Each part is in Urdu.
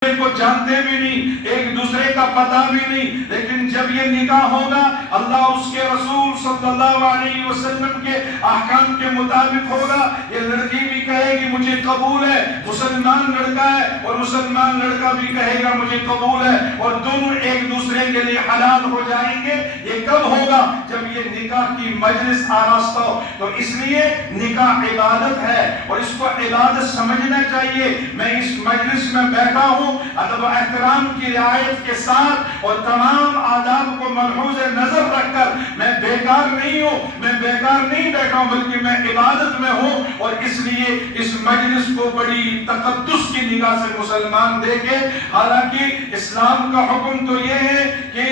کو جانتے بھی نہیں، ایک دوسرے کا پتہ بھی نہیں، لیکن جب یہ نکاح ہوگا اللہ اس کے رسول صلی اللہ علیہ وسلم کے احکام کے مطابق ہوگا۔ یہ لڑکی بھی کہے گی مجھے قبول ہے، مسلمان لڑکا ہے اور مسلمان لڑکا بھی کہے گا مجھے قبول ہے، اور دونوں ایک دوسرے کے لیے حلال ہو جائیں گے۔ یہ کب ہوگا؟ جب یہ نکاح کی مجلس آراستہ ہو۔ تو اس لیے نکاح عبادت ہے اور اس کو عبادت سمجھنا چاہیے۔ میں اس مجلس میں بیٹھا ہوں ادب و احترام کی رعایت کے ساتھ اور تمام آداب کو ملحوظ نظر رکھ کر، میں بیکار نہیں ہوں، میں بیکار نہیں بیٹھا ہوں بلکہ میں عبادت میں ہوں، اور اس لیے اس مجلس کو بڑی تقدس کی نگاہ سے مسلمان دیکھے۔ حالانکہ اسلام کا حکم تو یہ ہے کہ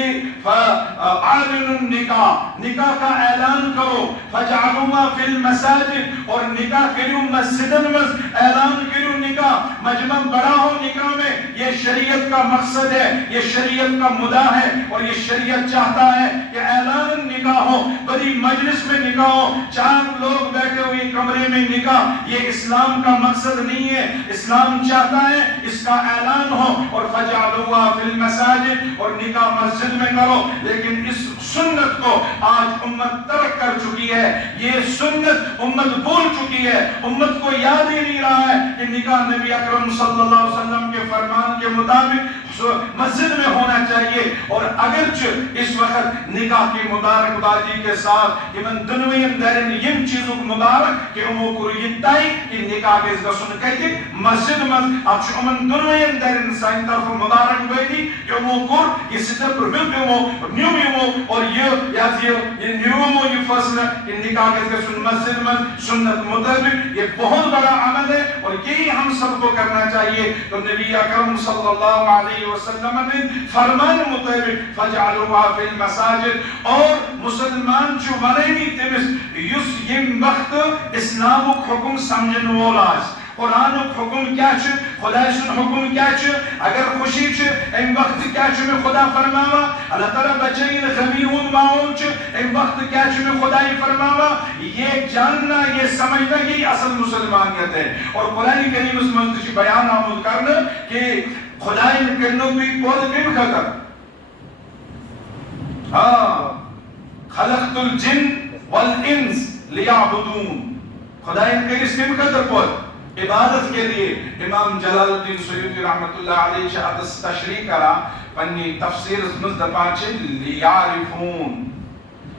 اعلنوا النکاح، نکاح کا اعلان کرو، فجعلوها فی المساجد، اور نکاح کرو مسجدن میں اعلان کرو، نکاح مجمع بڑا ہو نکاح میں۔ یہ شریعت کا مقصد ہے، یہ شریعت کا مدعا ہے، اور یہ شریعت چاہتا ہے کہ اعلان نکاح ہو، بڑی مجلس میں نکاح ہو، 4 لوگ بیٹھے ہوئے کمرے میں نکاح۔ یہ اسلام کا مقصد نہیں ہے۔ اسلام چاہتا ہے اس کا اعلان ہو، اور فجعلوها فی المساجد، اور نکاح مسجد میں کرو۔ لیکن اس سنت کو آج امت ترک کر چکی ہے، یہ سنت امت بھول چکی ہے، امت کو یاد ہی نہیں رہا ہے کہ نکاح نبی اکرم صلی اللہ علیہ وسلم کے فرمان کے مطابق مسجد میں ہونا چاہیے۔ اور اگرچہ اس وقت نکاح کی مبارک بادی کے ساتھ یمن دنویم درن یم چیزوں مبارک کہ امو کو یتائی کہ نکاح کے گسن کہتے مسجد میں اب امن دنویم درن سائن طرف مبارک بادی کہ امو کو یہ سطح پر ملکمو نیومیمو، اور یہ نیومو یہ فصل کہ نکاح کے گسن مسجد میں سنت مطابق، یہ بہت بڑا عمل ہے اور یہی ہم سب کو کرنا چاہیے۔ تو نبی اکرم صلی اللہ علیہ وسلم نے فرمان مطابق فجعلوها فی المساجد، اور مسلمان جو ونینی تمس یس یم وقت اسلامک حکم سمجھن وولاس، قرآنک حکم کیا چھے، خدا سن حکم کیا چھے، اگر خوشی چھے ام وقت کیا چھے میں خدا فرماوا، اللہ تعالیٰ بچین خبیرون معاون چھے ام وقت کیا چھے میں خدای فرماوا۔ یہ جاننا، یہ سمجھنا یہ اصل مسلمانیت ہے۔ اور قرآن کریم اس مستشی بیان آمود کرنا کہ خدای کرنو بھی کود کم خطر، خلقت الجن والانس لیعبدون، خدای کریم کم خطر کود عبادت کے لیے۔ امام جلال الدین سیوطی رحمت اللہ علیہ شاہد تشریح کرا پنی تفسیر مزدپاچے لیعرفون،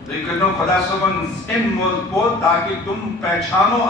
لیکن خدا سبحانہ ان ملک کو تاکہ تم پہچانو